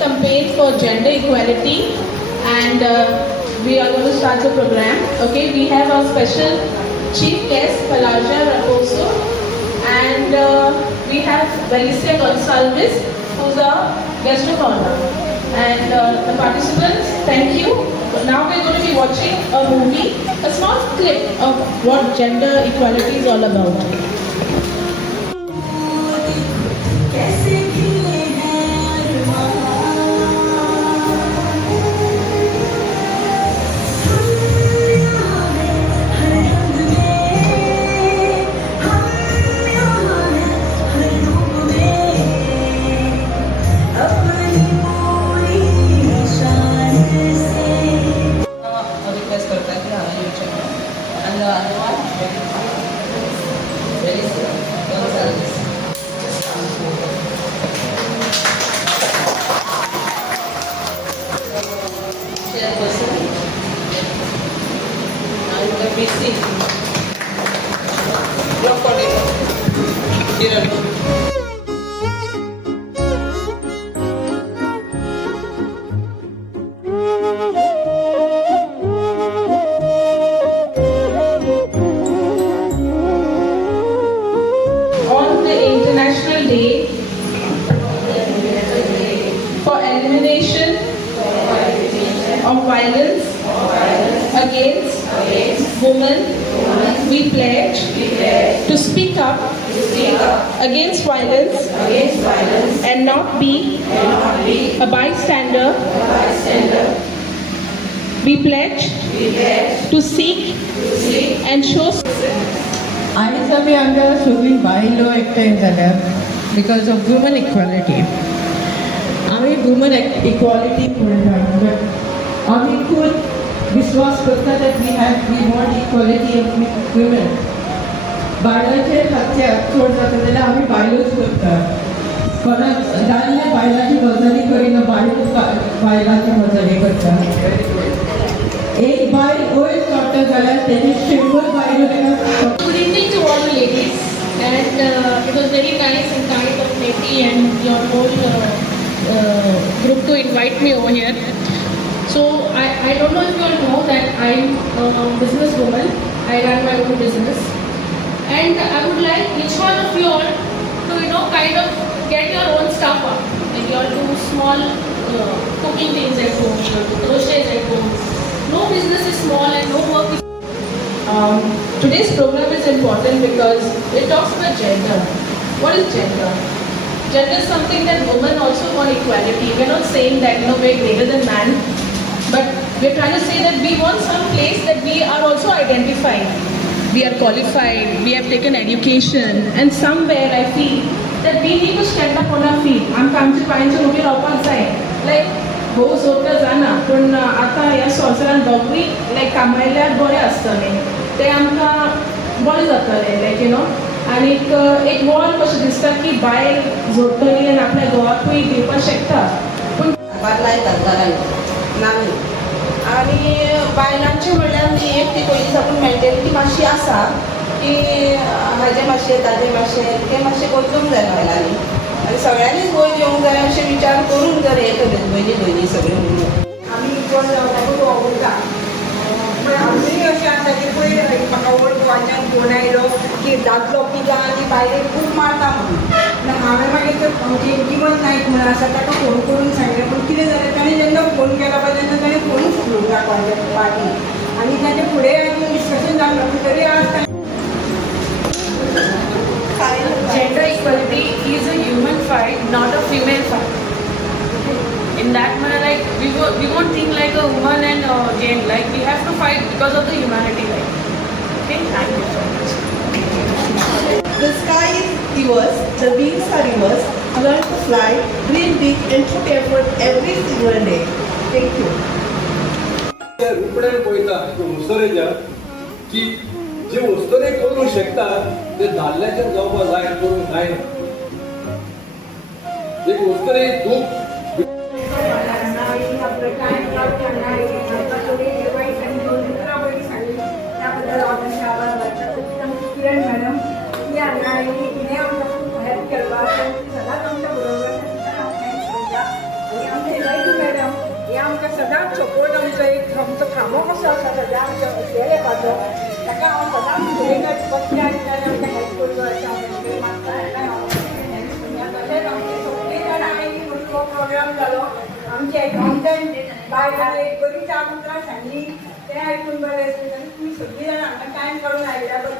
campaign for gender equality, and we are going to start the program. Okay, we have our special chief guest, Pelagia Raposo, and we have Valicia Gonsalves, who's a guest of honor. And the participants, thank you. Now we're going to be watching a movie, a small clip of what gender equality is all about. On the International Day for Elimination of Violence against women, we pledge to speak up against violence and not be a bystander. We pledge to seek and show. आयज आमी हांगा सगळीं बायलो एकठांय जाल्यार because of woman equality. आमी woman equality म्हणटा आमी खूब विश्वास करता that we want equality of woman. बायलांचेर हत्या चड जाता जाल्यार आमी बायलोच करता. कोणाक दादल्या बायलांची गजाली करिना, बायलोच बायलांची गजाली करता. एक बायल वयर काडटा जाल्यार तेजे 100 बायलो ताका. Good evening to all the ladies, and it was very nice and kind of Neti and your whole group to invite me over here. So I don't know if you all know that I'm a businesswoman. I run my own business, and I would like each one of you all to kind of get your own stuff up. Like you all do small cooking things at home, you all do crochets at home. No business is small and no work is. Today's program is important because it talks about gender. What is gender? Gender is something that women also want equality. We're not saying that we're greater than man, but we're trying to say that we want some place that we are also identified. We are qualified, we have taken education, and somewhere I feel that we need to stand up on our feet. आमचे पांयांचेर उबी रावपाक जाय. लायक भोव सोदता जाना, पूण आतां ह्या संवसारान दोगूय लायक कामायल्यार बरें आसतलें. ते आमकां बरें जातलें लायक आनीक एक वॉल कशें दिसता की बायल जोडटली आनी आपल्या घोवाकूय दिवपाक शकता. पूण आणि बायलांचे म्हणल्यार एक ती पयलीं साकून मेंटेलिटी मातशी आसा की हाजें मातशें ताजें मातशें तें मातशें बदलूंक जाय बायलांनी. आनी सगळ्यांनीच वयर येवंक जाय अशें विचार करून जर हे केले भयणी सगळे म्हणून आमी इक्वल जावपाकूच आवडटा. पण आमचीय अशें आसा की पयर म्हाका ओल्ड गोवाच्यान फोन आयलो की दादलो पिता आनी बायलेक खूब मारता म्हणून. हांवें मागीर आमची जिवन नायक म्हणून आसा ताका फोन करून सांगलें. पूण कितें जालें ताणें जेन्ना फोन केला पळय तेन्ना ताणें फोनूच उखलूंक ना कोणाच्या पाटी. आनी ताचे फुडें आजून डिस्कशन जालें पूण तरी आज gender equality is a human fight, not a female fight. In that manner, like we won't think like a woman and Jane. Like we have to fight because of the humanity. Like, okay, thank you so much. The sky is yours, the wings are yours. Learn to fly, dream big, and put effort every single day. Thank you. रुपड्यान पळयता वस्तुरेच्या की जे वस्तुरे करूंक शकता ते दादल्याच्यान जावपाक जाय करूंक जायना. एक वस्तुरे खूब हेल्प करपाक सदांच आमच्या बरोबर हे आमकां सदांच सपोर्ट आमचो खामो कसो आसा सदां आमचो हें येवपाचो ताका हांव सदांच उलयता कसलें आनी जाल्यार आमकां हेल्प करचो अशें हांव मागता हेका हांव तशेंच आमचे सगळीं जाण आमी हो प्रोग्राम जालो आमचे एकावंटंट बायलांक एक बरी 4 उतरां सांगली तें आयकून बरें दिसलें तुमी सगळीं जाण हांगा टायम काडून आयल्या बद्दल